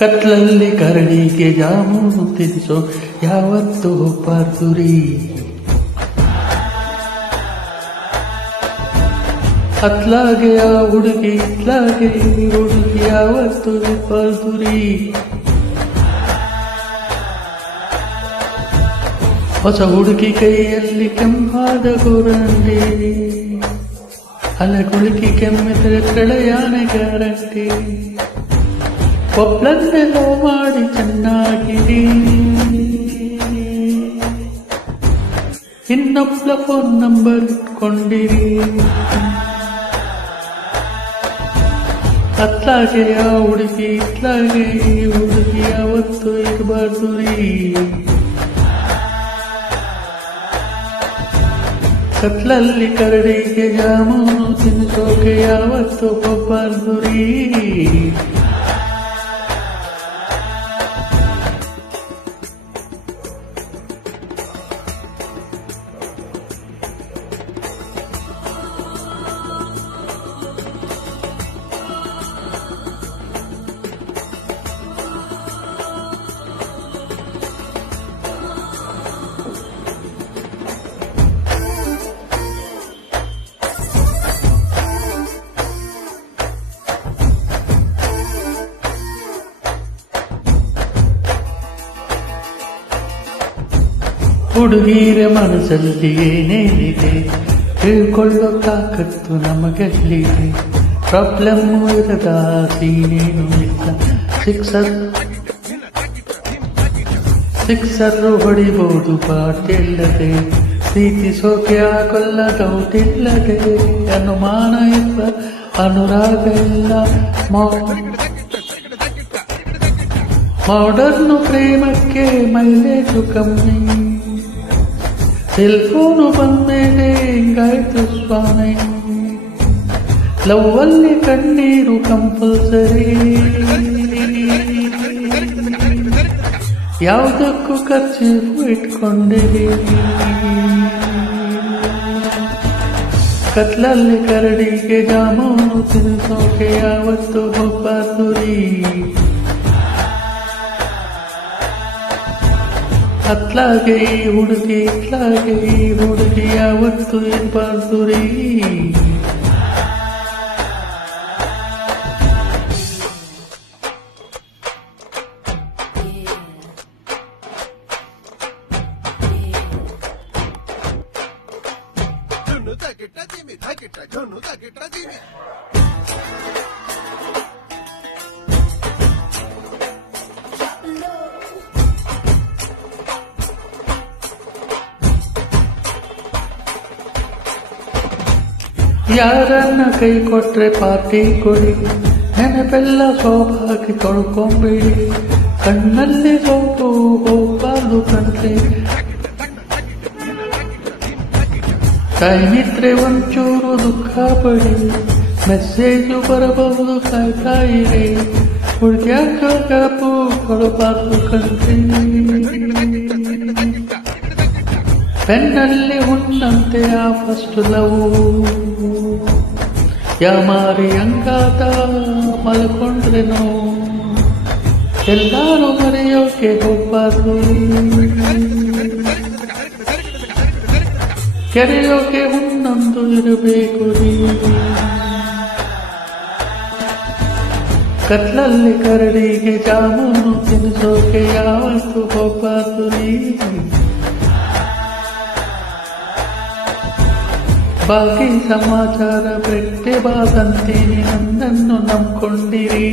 ಕತ್ಲಲ್ಲಿ ಕರಡಿಗೆ ಜಾಮೂನು ತಿನ್ಸೋ ಯಾವತ್ತೂ ಹೋಗ್ಬಾರ್ದುರಿ. ಅತ್ಲಾಗೆ ಆ ಹುಡುಗಿ ಇತ್ಲಾಗೆ ಈ ಹುಡುಗಿ ಯಾವತ್ತೂ ಹೋಗ್ಬಾರ್ದುರಿ. ಹೊಸ ಹುಡುಗಿ ಕೈಯಲ್ಲಿ ಕೆಂಪಾದ ಗುರಂಡಿ, ಅಲಗುಳುಕಿ ಕೆಮ್ಮಿದ್ರೆ ಪ್ರಳಯಾನೆ ಗ್ಯಾರಂಟಿ. ಒಬ್ಳನ್ನೇ ಲವ್ ಮಾಡಿ ಚೆನ್ನಾಗಿರಿ, ಇನ್ನೊಬ್ಳ ಫೋನ್ ನಂಬರ್ ಇಟ್ಕೊಂಡಿರಿ. ಅತ್ಲಾಗೆ ಆ ಹುಡುಗಿ ಇತ್ಲಾಗೆ ಈ ಹುಡುಗಿ ಯಾವತ್ತೂ ಇರಬಾರ್ದು ರೀ. ಕತ್ಲಲ್ಲಿ ಕರಡಿಗೆ ಜಾಮೂನು ತಿನ್ನಿಸೋಕೆ ಯಾವತ್ತೂ ಹೋಗ್ಬಾರ್ದು ರೀ. ಹುಡುಗಿರ ಮನಸ್ಸಲ್ಲಿ ಏನೇನಿದೆ ತಿಳ್ಕೊಳ್ಳೋ ತಾಕತ್ತು ನಮಗೆಲ್ಲಿದೆ. ಪ್ರಾಬ್ಲಮ್ ಇರದ ಸೀನೇನು ಇಲ್ಲ, ಸಿಕ್ಸರ್ ಹೊಡಿಬಹುದು ಪಾಟಿಲ್ಲದೆ. ಪ್ರೀತಿಸೋಕೆ ಆಗೊಲ್ಲ ಡೌಟ್ ಇಲ್ಲದೆ, ಅನುಮಾನ ಇಲ್ಲ ಅನುರಾಗ ಇಲ್ಲ. ಮಾಡರ್ನು ಪ್ರೇಮಕ್ಕೆ ಮೈಲೇಜು ಕಮ್ಮಿ, ಸೆಲ್ಫೋನು ಬಂದ್ಮೇಲೆ ಹಿಂಗಾಯ್ತು ಸ್ವಾಮಿ. ಲವ್ವಲ್ಲಿ ಕಣ್ಣೀರು ಕಂಪಲ್ಸರಿ, ಯಾವುದಕ್ಕೂ ಖರ್ಚು ಇಟ್ಕೊಂಡಿರಿ. ಕತ್ಲಲ್ಲಿ ಕರಡಿಗೆ ಜಾಮೂನು ತಿನ್ನಿಸೋಕೆ ಯಾವತ್ತೂ ಹೋಗ್ಬಾರ್ದು ರೀ. ಅತ್ಲಾಗೆ ಈ ಹುಡುಗಿ ಇತ್ಲಾಗೆ ಈ ಹುಡುಗಿ ಯಾವತ್ತೂ ಇರಬಾರ್ದು ರೀ. ಯಾರನ್ನ ಕೈ ಕೊಟ್ರೆ ಪಾರ್ಟಿ ಕೊಡಿ, ನೆನಪೆಲ್ಲ ಸೋಪಾಗಿ ತೊಳ್ಕೊಂಬಿಡಿ. ಕಣ್ಣಲ್ಲಿ ಸೋಪು ಹೋಗ್ಬಾರ್ದು ಕಣ್ರಿ, ಟೈಮ್ ಇದ್ರೆ ಒಂಚೂರು ದುಃಖ ಪಡಿ. ಮೆಸೇಜು ಬರಬಹುದು ಕಾಯ್ತಾ ಇರಿ, ಹುಡುಗ್ಯಾಕ ಕಾಪು ಕೊಡಬಾರ್ದು ಕಣ್ರಿ. ಪೆನ್ನಲ್ಲಿ ಹುಣ್ಣಂತೆ ಆ ಫಸ್ಟ್ ಲವ್, ಯಾಮಾರಿ ಅಂಗಾತ ಮಲ್ಕೊಂಡ್ರೆನೋ. ಎಲ್ಲಾರು ಮರೆಯೋಕೆ ಹೋಗ್ಬಾರ್ದು, ಕೆರೆಯೋಕೆ ಹುಣ್ಣೊಂದು ಇರಬೇಕು ರೀ. ಕತ್ಲಲ್ಲಿ ಕರಡಿಗೆ ಜಾಮೂನು ತಿನ್ನಿಸೋಕೆ ಯಾವತ್ತೂ ಹೋಗ್ಬಾರ್ದು ರೀ. ಬಾಕಿ ಸಮಾಚಾರ ಬಿಟ್ಟೆ ಬಾದಂತೀನಿ, ನನ್ನನ್ನು ನಂಬ್ಕೊಂಡಿರಿ.